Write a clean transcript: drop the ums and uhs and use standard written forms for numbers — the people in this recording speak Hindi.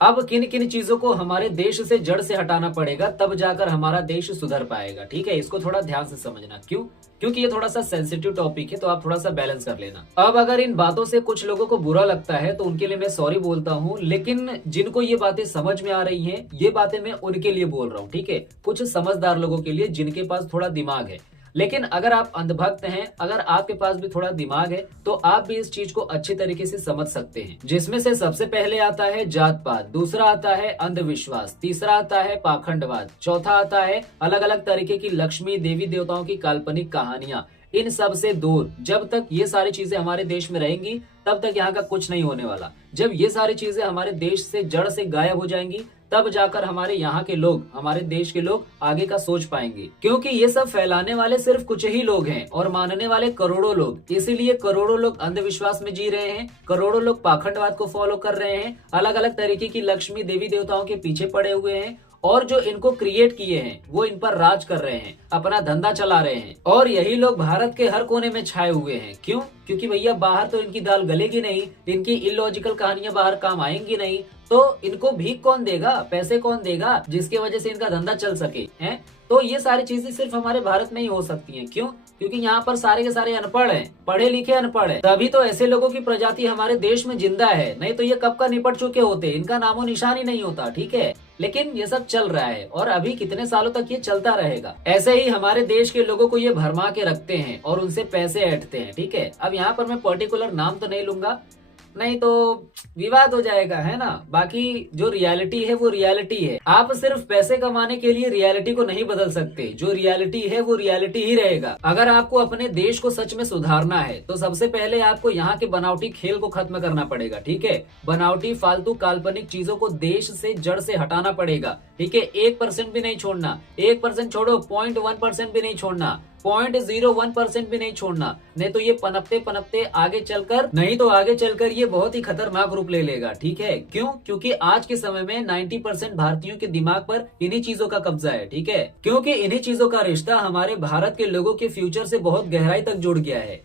अब किन किन चीजों को हमारे देश से जड़ से हटाना पड़ेगा, तब जाकर हमारा देश सुधर पाएगा। ठीक है, इसको थोड़ा ध्यान से समझना। क्यों? क्योंकि ये थोड़ा सा सेंसिटिव टॉपिक है, तो आप थोड़ा सा बैलेंस कर लेना। अब अगर इन बातों से कुछ लोगों को बुरा लगता है तो उनके लिए मैं सॉरी बोलता हूँ, लेकिन जिनको ये बातें समझ में आ रही हैं, ये बातें मैं उनके लिए बोल रहा हूँ। ठीक है, कुछ समझदार लोगों के लिए जिनके पास थोड़ा दिमाग है। लेकिन अगर आप अंधभक्त हैं, अगर आपके पास भी थोड़ा दिमाग है, तो आप भी इस चीज को अच्छे तरीके से समझ सकते हैं। जिसमें से सबसे पहले आता है जात पात, दूसरा आता है अंधविश्वास, तीसरा आता है पाखंडवाद, चौथा आता है अलग अलग तरीके की लक्ष्मी देवी देवताओं की काल्पनिक कहानियां। इन सब से दूर जब तक ये सारी चीजें हमारे देश में रहेंगी, तब तक यहाँ का कुछ नहीं होने वाला। जब ये सारी चीजें हमारे देश से जड़ से गायब हो जाएंगी, तब जाकर हमारे यहाँ के लोग, हमारे देश के लोग आगे का सोच पाएंगे। क्योंकि ये सब फैलाने वाले सिर्फ कुछ ही लोग हैं और मानने वाले करोड़ों लोग। इसीलिए करोड़ों लोग अंधविश्वास में जी रहे हैं, करोड़ों लोग पाखंडवाद को फॉलो कर रहे हैं, अलग अलग तरीके की लक्ष्मी देवी देवताओं के पीछे पड़े हुए हैं, और जो इनको क्रिएट किए हैं वो इन पर राज कर रहे हैं, अपना धंधा चला रहे हैं। और यही लोग भारत के हर कोने में छाए हुए हैं। क्यों? क्योंकि भैया बाहर तो इनकी दाल गलेगी नहीं, इनकी इलॉजिकल कहानियां बाहर काम आएंगी नहीं, तो इनको भीख कौन देगा, पैसे कौन देगा, जिसकी वजह से इनका धंधा चल सके हैं। तो ये सारी चीजें सिर्फ हमारे भारत में ही हो सकती हैं। क्यों? क्योंकि यहाँ पर सारे के सारे अनपढ़ हैं, पढ़े लिखे अनपढ़ हैं। तभी तो ऐसे लोगों की प्रजाति हमारे देश में जिंदा है, नहीं तो ये कब का निपट चुके होते, इनका नामो निशान ही नहीं होता। ठीक है, लेकिन ये सब चल रहा है और अभी कितने सालों तक ये चलता रहेगा। ऐसे ही हमारे देश के लोगों को ये भरमा के रखते हैं और उनसे पैसे ऐंठते हैं। ठीक है, अब यहाँ पर मैं पर्टिकुलर नाम तो नहीं लूंगा, नहीं तो विवाद हो जाएगा, है ना। बाकी जो रियलिटी है वो रियलिटी है। आप सिर्फ पैसे कमाने के लिए रियलिटी को नहीं बदल सकते। जो रियलिटी है वो रियलिटी ही रहेगा। अगर आपको अपने देश को सच में सुधारना है तो सबसे पहले आपको यहाँ के बनावटी खेल को खत्म करना पड़ेगा। ठीक है, बनावटी फालतू काल्पनिक चीजों को देश से जड़ से हटाना पड़ेगा। ठीक है, 1% भी नहीं छोड़ना, 1% छोड़ो, 0.1% भी नहीं छोड़ना, 0.01% भी नहीं छोड़ना। नहीं तो ये पनपते पनपते आगे चलकर ये बहुत ही खतरनाक रूप ले लेगा। ठीक है, क्यों? क्योंकि आज के समय में 90% भारतीयों के दिमाग पर इन्हीं चीजों का कब्जा है। ठीक है, क्योंकि इन्हीं चीजों का रिश्ता हमारे भारत के लोगों के फ्यूचर से बहुत गहराई तक जुड़ गया है।